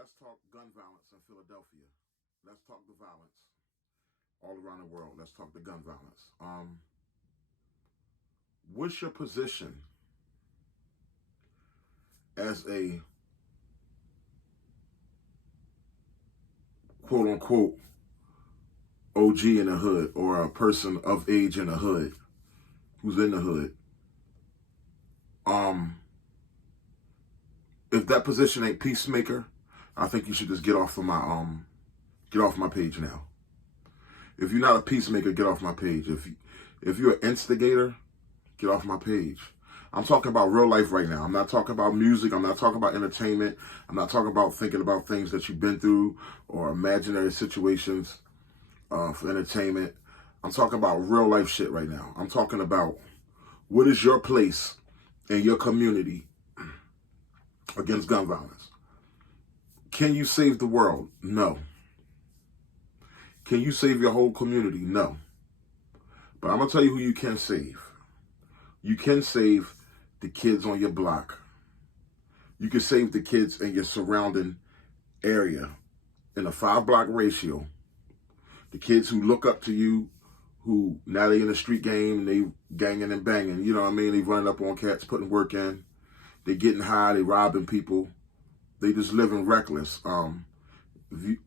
let's talk gun violence in Philadelphia. Let's talk the violence all around the world. Let's talk the gun violence. What's your position as a quote unquote OG in the hood or a person of age in the hood who's in the hood? If that position ain't peacemaker, I think you should just get off my page now. If you're not a peacemaker, get off my page. If you're an instigator, get off my page. I'm talking about real life right now. I'm not talking about music. I'm not talking about entertainment. I'm not talking about thinking about things that you've been through or imaginary situations for entertainment. I'm talking about real life shit right now. I'm talking about what is your place in your community against gun violence? Can you save the world? No. Can you save your whole community? No. But I'm going to tell you who you can save. You can save the kids on your block. You can save the kids in your surrounding area in a 5-block ratio. The kids who look up to you, who now they in a street game and they ganging and banging. You know what I mean? They running up on cats, putting work in. They getting high. They robbing people. They just living reckless.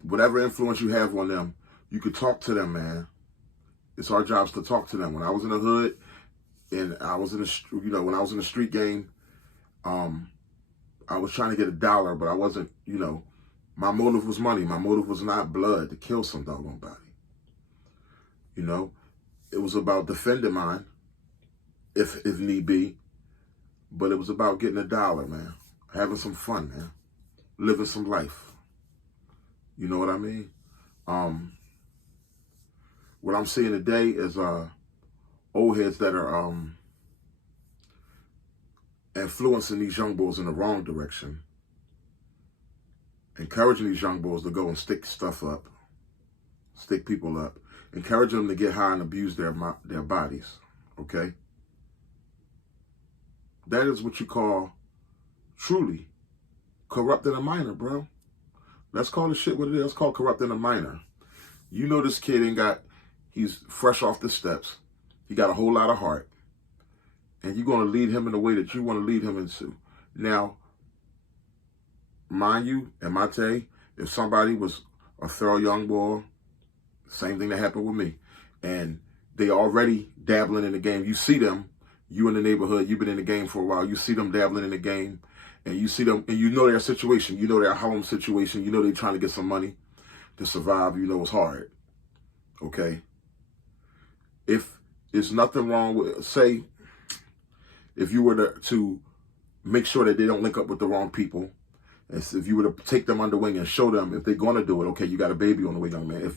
Whatever influence you have on them, you could talk to them, man. It's our jobs to talk to them. When I was in the hood and I was in the, when I was in the street game, I was trying to get $1, but I wasn't, my motive was money. My motive was not blood to kill some doggone body. It was about defending mine, if need be, but it was about getting $1, man. Having some fun, man. Living some life. You know what I mean? What I'm seeing today is old heads that are influencing these young boys in the wrong direction, encouraging these young boys to go and stick stuff up, stick people up, encouraging them to get high and abuse their bodies, okay? That is what you call truly corrupting a minor, bro. Let's call the shit what it is. It's called corrupting a minor. You know this kid he's fresh off the steps. He got a whole lot of heart. And you're going to lead him in the way that you want to lead him into. Now, mind you, in my day, if somebody was a thorough young boy, same thing that happened with me, and they already dabbling in the game, you see them, you in the neighborhood, you've been in the game for a while, you see them dabbling in the game, and you see them, and you know their situation, you know their home situation, you know they're trying to get some money to survive, you know it's hard, okay? If there's nothing wrong with, say, if you were to make sure that they don't link up with the wrong people, and if you were to take them under wing and show them if they're going to do it, okay, you got a baby on the way, young man. If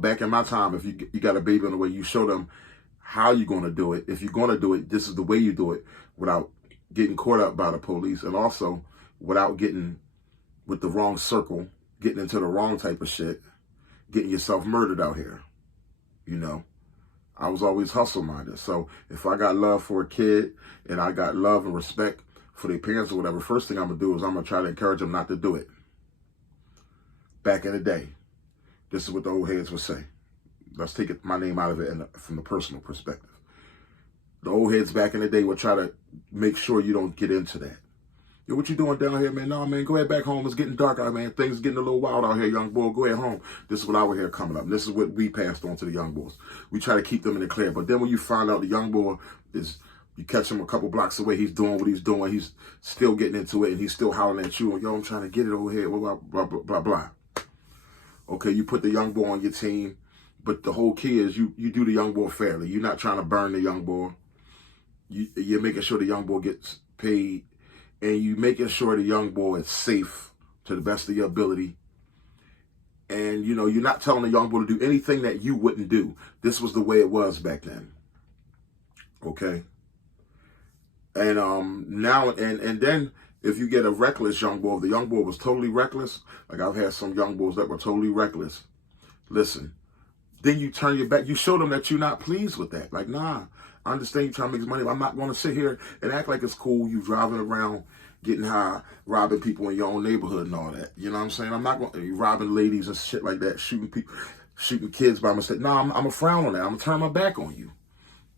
back in my time, if you got a baby on the way, you show them how you're going to do it. If you're going to do it, this is the way you do it without getting caught up by the police, and also without getting with the wrong circle, getting into the wrong type of shit, getting yourself murdered out here, I was always hustle-minded. So if I got love for a kid and I got love and respect for their parents or whatever, first thing I'm going to do is I'm going to try to encourage them not to do it. Back in the day, this is what the old heads would say. Let's take my name out of it from the personal perspective. The old heads back in the day would try to make sure you don't get into that. Yo, what you doing down here, man? No, man, go ahead back home. It's getting dark out, man. Things getting a little wild out here, young boy. Go ahead home. This is what I would hear coming up. And this is what we passed on to the young boys. We try to keep them in the clear. But then when you find out the young boy you catch him a couple blocks away, he's doing what he's doing. He's still getting into it, and he's still howling at you. Yo, I'm trying to get it over here, blah, blah, blah, blah, blah. Okay, you put the young boy on your team, but the whole key is you do the young boy fairly. You're not trying to burn the young boy. You're making sure the young boy gets paid, and you making sure the young boy is safe to the best of your ability. And, you're not telling the young boy to do anything that you wouldn't do. This was the way it was back then. Okay? And now, and then if you get a reckless young boy, if the young boy was totally reckless, like I've had some young boys that were totally reckless, listen, then you turn your back, you show them that you're not pleased with that. Like, nah, I understand you're trying to make money, but I'm not going to sit here and act like it's cool. You driving around getting high, robbing people in your own neighborhood and all that. You know what I'm saying? I'm not going to be robbing ladies and shit like that, shooting people, shooting kids by mistake. No, I'm going to frown on that. I'm going to turn my back on you.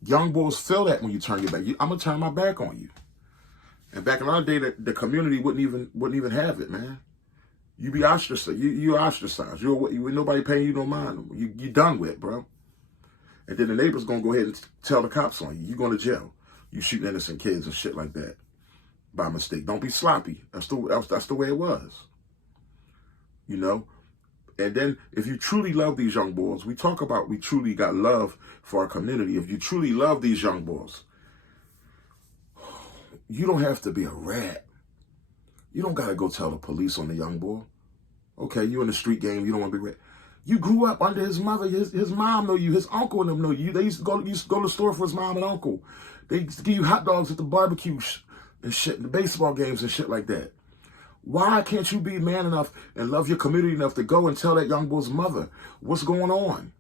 Young boys feel that when you turn your back. I'm going to turn my back on you. And back in our day, the community wouldn't even have it, man. You be ostracized. You ostracized. Nobody paying you no mind. You done with, bro. And then the neighbor's going to go ahead and tell the cops on you. You going to jail. You shooting innocent kids and shit like that by mistake. Don't be sloppy. That's the way it was. You know? And then if you truly love these young boys, we talk about we truly got love for our community. If you truly love these young boys, you don't have to be a rat. You don't got to go tell the police on the young boy. Okay, you in the street game, you don't want to be rat. You grew up under his mother, his mom know you, his uncle and them know you. They used to go to the store for his mom and uncle. They used to give you hot dogs at the barbecue and shit, the baseball games and shit like that. Why can't you be man enough and love your community enough to go and tell that young boy's mother what's going on?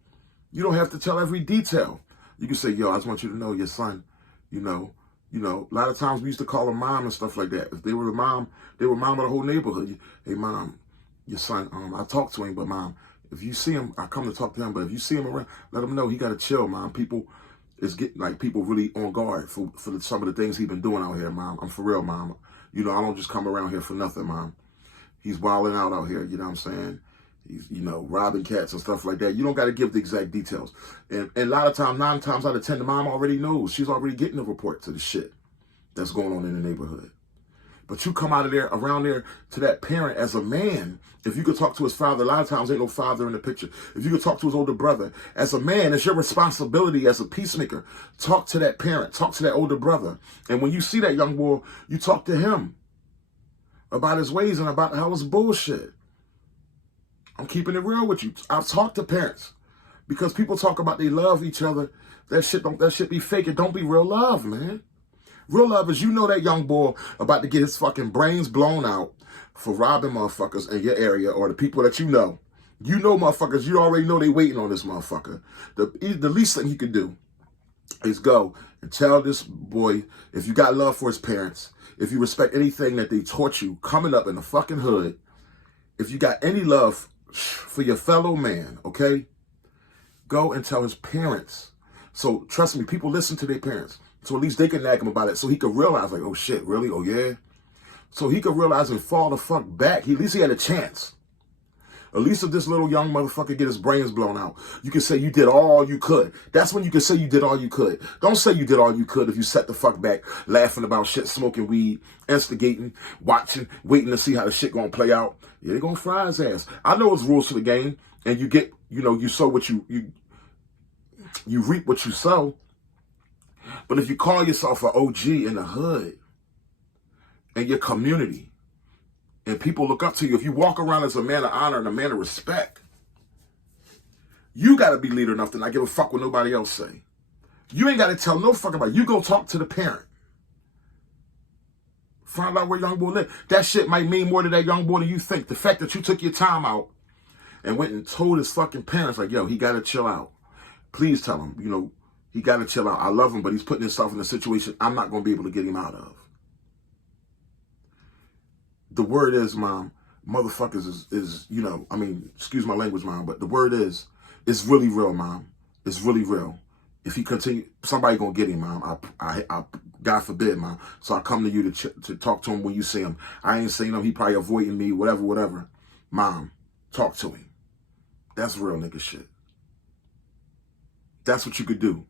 You don't have to tell every detail. You can say, yo, I just want you to know your son, you know, a lot of times we used to call them mom and stuff like that. If they were the mom, they were mom of the whole neighborhood. Hey, mom, your son, I talk to him, but mom, if you see him, I come to talk to him, but if you see him around, let him know he got to chill, mom. People really on guard for some of the things he's been doing out here, mom. I'm for real, mom. You know, I don't just come around here for nothing, mom. He's wilding out here, you know what I'm saying? He's, robbing cats and stuff like that. You don't got to give the exact details. And a lot of times, 9 times out of 10, the mom already knows. She's already getting a report to the shit that's going on in the neighborhood. But you come out of there, around there, to that parent as a man. If you could talk to his father, a lot of times ain't no father in the picture. If you could talk to his older brother, as a man, it's your responsibility as a peacemaker. Talk to that parent, talk to that older brother. And when you see that young boy, you talk to him about his ways and about how it's bullshit. I'm keeping it real with you. I've talked to parents because people talk about they love each other. That shit be fake. It don't be real love, man. Real love is that young boy about to get his fucking brains blown out for robbing motherfuckers in your area or the people that you know. You know motherfuckers, you already know they waiting on this motherfucker. The least thing you can do is go and tell this boy, if you got love for his parents, if you respect anything that they taught you coming up in the fucking hood, if you got any love for your fellow man, okay, go and tell his parents. So trust me, people listen to their parents. So at least they can nag him about it so he could realize, like, oh shit, really? Oh yeah? So he could realize and fall the fuck back. At least he had a chance. At least if this little young motherfucker get his brains blown out, you can say you did all you could. That's when you can say you did all you could. Don't say you did all you could if you set the fuck back, laughing about shit, smoking weed, instigating, watching, waiting to see how the shit gonna play out. Yeah, they gonna fry his ass. I know it's rules to the game, and you get, you sow what you reap what you sow. But if you call yourself an OG in the hood, and your community, and people look up to you, if you walk around as a man of honor and a man of respect, you got to be leader enough to not give a fuck what nobody else say. You ain't got to tell no fuck about it. You go talk to the parent. Find out where young boy live. That shit might mean more to that young boy than you think. The fact that you took your time out and went and told his fucking parents, like, yo, he got to chill out. Please tell him, he got to chill out. I love him, but he's putting himself in a situation I'm not going to be able to get him out of. The word is, mom, motherfuckers is excuse my language, mom, but the word is, it's really real, mom. It's really real. If he continue, somebody gonna get him, mom. I God forbid, mom. So I come to you to talk to him when you see him. I ain't saying him. He probably avoiding me, whatever. Mom, talk to him. That's real nigga shit. That's what you could do.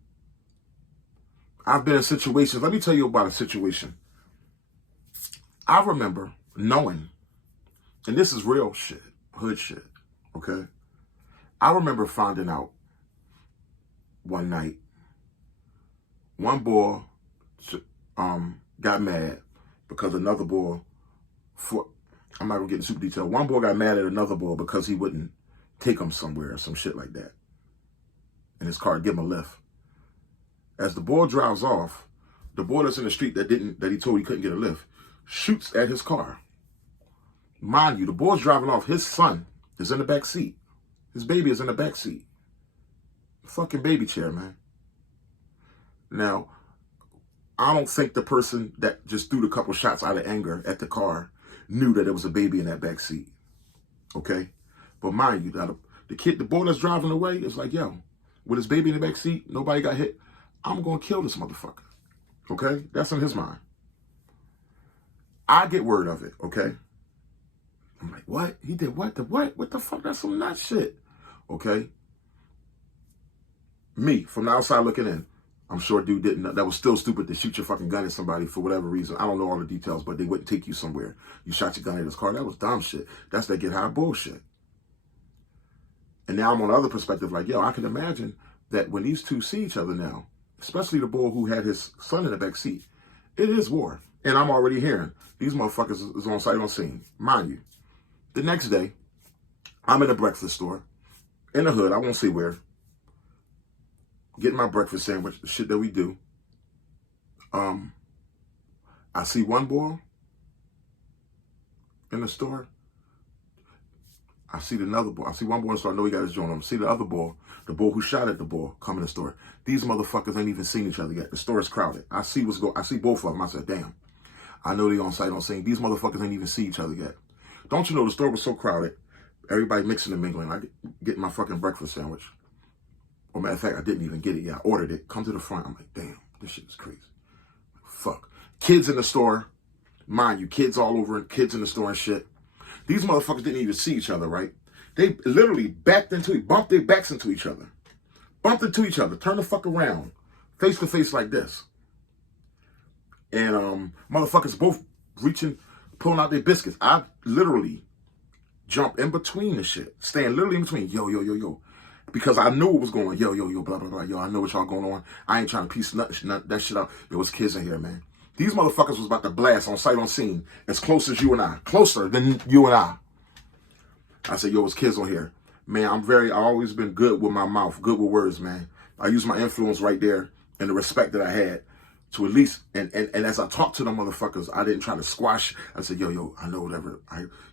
I've been in situations. Let me tell you about a situation. I remember knowing, and this is real shit, hood shit, okay? I remember finding out one night, one boy got mad because another boy, I'm not gonna get into super detail, one boy got mad at another boy because he wouldn't take him somewhere or some shit like that in his car to give him a lift. As the boy drives off, the boy that's in the street that he told he couldn't get a lift shoots at his car. Mind you, the boy's driving off. His son is in the back seat. His baby is in the back seat. Fucking baby chair, man. Now, I don't think the person that just threw the couple shots out of anger at the car knew that there was a baby in that back seat. Okay? But mind you, the boy that's driving away is like, yo, with his baby in the back seat, nobody got hit. I'm going to kill this motherfucker. Okay? That's in his mind. I get word of it, okay? I'm like, what? He did what? The what? What the fuck? That's some nut shit. Okay? Me, from the outside looking in, I'm sure dude didn't know. That was still stupid to shoot your fucking gun at somebody for whatever reason. I don't know all the details, but they wouldn't take you somewhere. You shot your gun at his car. That was dumb shit. That's that get high bullshit. And now I'm on the other perspective, like, yo, I can imagine that when these two see each other now, especially the boy who had his son in the back seat, it is war. And I'm already hearing these motherfuckers is on sight on scene. Mind you, the next day, I'm in a breakfast store in the hood. I won't say where. Getting my breakfast sandwich, the shit that we do. I see one boy in the store. I see another boy. I see one boy in the store. I know he got his joint on. I see the other boy, the boy who shot at the boy, come in the store. These motherfuckers ain't even seen each other yet. The store is crowded. I see what's going. I see both of them. I said, damn. I know they on sight on scene. These motherfuckers ain't even see each other yet. Don't you know the store was so crowded? Everybody mixing and mingling. I get my fucking breakfast sandwich. Well, matter of fact, I didn't even get it yet. I ordered it. Come to the front. I'm like, damn, this shit is crazy. Fuck. Kids in the store. Mind you, kids all over and kids in the store and shit. These motherfuckers didn't even see each other, right? They literally bumped their backs into each other. Bumped into each other. Turned the fuck around. Face to face like this. And motherfuckers both reaching, pulling out their biscuits. I literally jump in between the shit. Stand literally in between. Yo, yo, yo, yo. Because I knew what was going on. Yo, yo, yo, blah, blah, blah. Yo, I know what y'all going on. I ain't trying to piece that shit out. There was kids in here, man. These motherfuckers was about to blast on sight on scene as close as you and I. Closer than you and I. I said, yo, it's kids on here. Man, I always been good with my mouth, good with words, man. I used my influence right there and the respect that I had to at least, and as I talked to them motherfuckers, I didn't try to squash. I said, yo, I know whatever.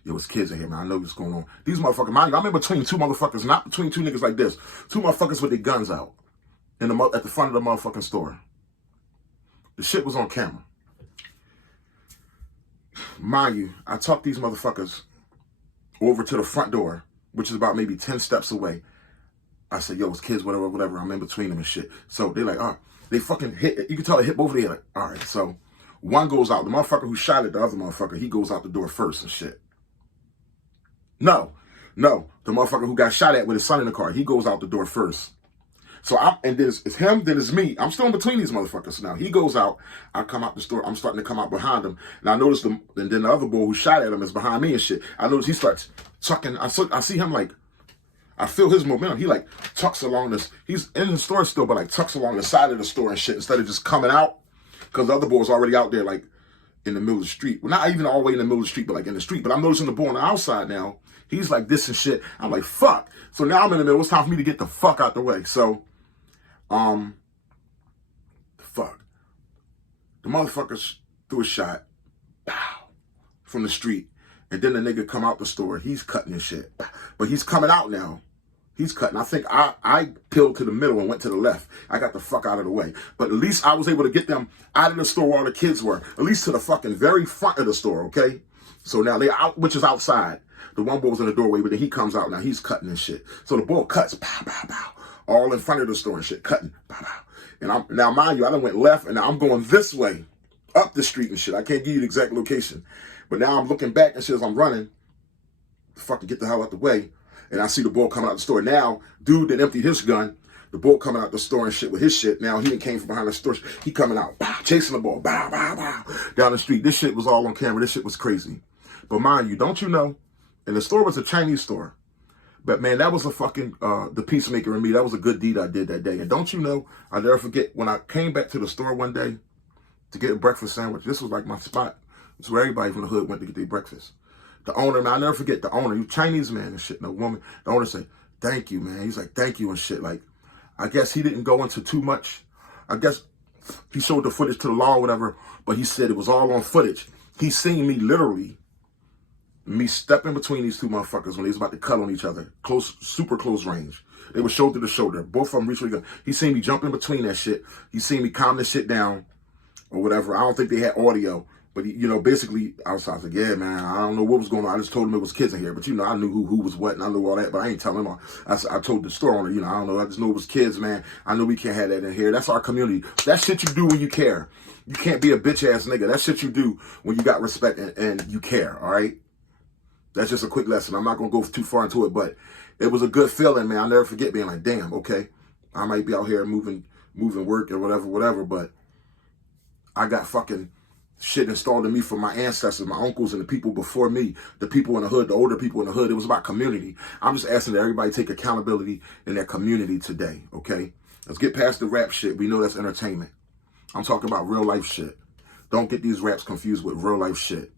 Yo, it's kids in here, man. I know what's going on. These motherfuckers, mind you, I'm in between two motherfuckers, not between two niggas like this. Two motherfuckers with their guns out at the front of the motherfucking store. The shit was on camera. Mind you, I talked these motherfuckers over to the front door, which is about maybe 10 steps away. I said, yo, it's kids, whatever, whatever. I'm in between them and shit. So they like, they fucking hit. You can tell they hit both of them. Like, all right. So one goes out. The motherfucker who shot at the other motherfucker, he goes out the door first and shit. No. The motherfucker who got shot at with his son in the car, he goes out the door first. So and then it's him, then it's me. I'm still in between these motherfuckers now. He goes out. I come out the store. I'm starting to come out behind him. And I notice and then the other boy who shot at him is behind me and shit. I notice he starts tucking. I see him like, I feel his momentum. He like tucks along this. He's in the store still, but like tucks along the side of the store and shit instead of just coming out. Because the other boy's already out there like in the middle of the street. Well, not even all the way in the middle of the street, but like in the street. But I'm noticing the boy on the outside now. He's like this and shit. I'm like, fuck. So now I'm in the middle. It's time for me to get the fuck out the way. So, fuck. The motherfucker threw a shot. Pow. From the street. And then the nigga come out the store. He's cutting and shit. But he's coming out now. He's cutting. I think I peeled to the middle and went to the left. I got the fuck out of the way. But at least I was able to get them out of the store where all the kids were. At least to the fucking very front of the store, okay? So now they're out, which is outside. The one boy was in the doorway, but then he comes out now. He's cutting and shit. So the boy cuts, pow, pow, pow, all in front of the store and shit, cutting, pow, pow. And now, mind you, I done went left, and now I'm going this way, up the street and shit. I can't give you the exact location. But now I'm looking back and shit as I'm running, fucking get the hell out the way. And I see the boy coming out the store. Now, dude that emptied his gun, the boy coming out the store and shit with his shit. Now, he done came from behind the store. He coming out, bow, chasing the ball, bow, bow, bow, down the street. This shit was all on camera. This shit was crazy. But mind you, don't you know, and the store was a Chinese store. But man, that was a fucking, the peacemaker in me. That was a good deed I did that day. And don't you know, I'll never forget, when I came back to the store one day to get a breakfast sandwich, this was like my spot. It's where everybody from the hood went to get their breakfast. The owner, man, I'll never forget the owner, you Chinese man and shit, and a woman, the owner said, thank you, man. He's like, thank you and shit. Like, I guess he didn't go into too much. I guess he showed the footage to the law or whatever, but he said it was all on footage. He seen me literally, me stepping between these two motherfuckers when they was about to cut on each other. Close, super close range. They were shoulder to shoulder. Both of them reached. He seen me jump in between that shit. He seen me calm this shit down. or whatever. I don't think they had audio. But, you know, basically, I was like, yeah, man, I don't know what was going on. I just told him it was kids in here. But, you know, I knew who was what, and I knew all that. But I ain't telling him. I told the store owner, you know, I don't know. I just knew it was kids, man. I know we can't have that in here. That's our community. That shit you do when you care. You can't be a bitch-ass nigga. That shit you do when you got respect and you care, all right? That's just a quick lesson. I'm not going to go too far into it, but it was a good feeling, man. I'll never forget being like, damn, okay, I might be out here moving work or whatever, but I got fucking shit installed in me from my ancestors, my uncles, and the people before me, the people in the hood, the older people in the hood. It was about community. I'm just asking that everybody take accountability in their community today, okay? Let's get past the rap shit. We know that's entertainment. I'm talking about real life shit. Don't get these raps confused with real life shit.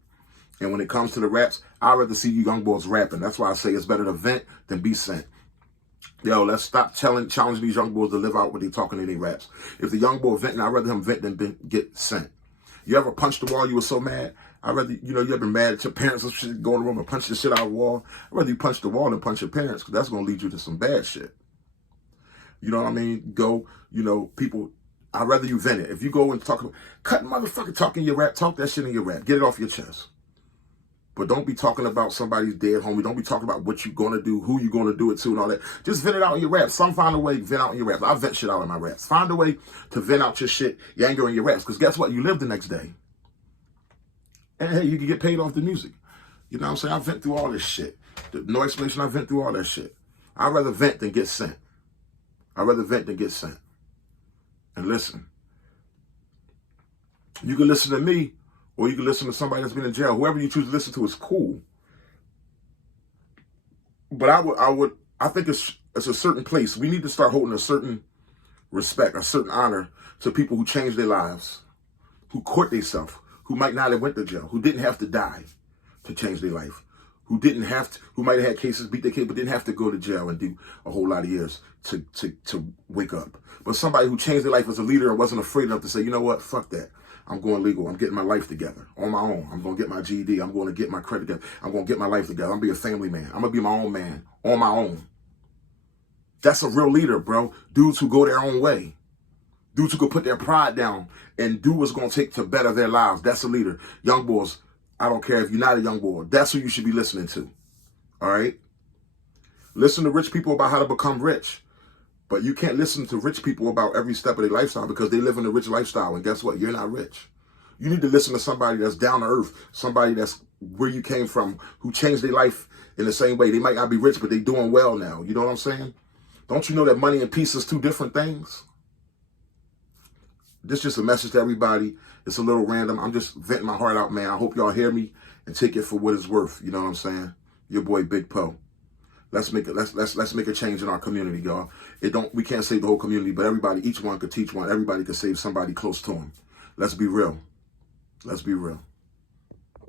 And when it comes to the raps, I'd rather see you young boys rapping. That's why I say it's better to vent than be sent. Yo, let's stop challenging these young boys to live out what they talking in their raps. If the young boy venting, I'd rather him vent than get sent. You ever punched the wall, you were so mad? I'd rather, you know, you ever been mad at your parents or shit, go in the room and punch the shit out of the wall? I'd rather you punch the wall than punch your parents, because that's going to lead you to some bad shit. You know what I mean? Go, you know, people, I'd rather you vent it. If you go and talk, cut motherfucker talking your rap, talk that shit in your rap. Get it off your chest. But don't be talking about somebody's dead homie. Don't be talking about what you're going to do, who you're going to do it to, and all that. Just vent it out in your raps. Find a way to vent out in your raps. I vent shit out in my raps. Find a way to vent out your shit, your anger in your raps. Because guess what? You live the next day. And hey, you can get paid off the music. You know what I'm saying? I vent through all this shit. No explanation, I vent through all that shit. I'd rather vent than get sent. I'd rather vent than get sent. And listen. You can listen to me, or you can listen to somebody that's been in jail. Whoever you choose to listen to is cool. But I think it's a certain place. We need to start holding a certain respect, a certain honor to people who change their lives, who court themselves, who might not have went to jail, who didn't have to die to change their life, who might have had cases, beat their kid, but didn't have to go to jail and do a whole lot of years to wake up. But somebody who changed their life as a leader and wasn't afraid enough to say, you know what, fuck that. I'm going legal. I'm getting my life together on my own. I'm going to get my GED. I'm going to get my credit together. I'm going to get my life together. I'm going to be a family man. I'm going to be my own man on my own. That's a real leader, bro. Dudes who go their own way. Dudes who could put their pride down and do what's going to take to better their lives. That's a leader. Young boys, I don't care if you're not a young boy. That's who you should be listening to. All right? Listen to rich people about how to become rich. But you can't listen to rich people about every step of their lifestyle because they live in a rich lifestyle. And guess what? You're not rich. You need to listen to somebody that's down to earth, somebody that's where you came from, who changed their life in the same way. They might not be rich, but they're doing well now. You know what I'm saying? Don't you know that money and peace is two different things? This is just a message to everybody. It's a little random. I'm just venting my heart out, man. I hope y'all hear me and take it for what it's worth. You know what I'm saying? Your boy Big Poe. Let's make a change in our community, y'all. We can't save the whole community, but everybody, each one could teach one. Everybody could save somebody close to them. Let's be real. Let's be real.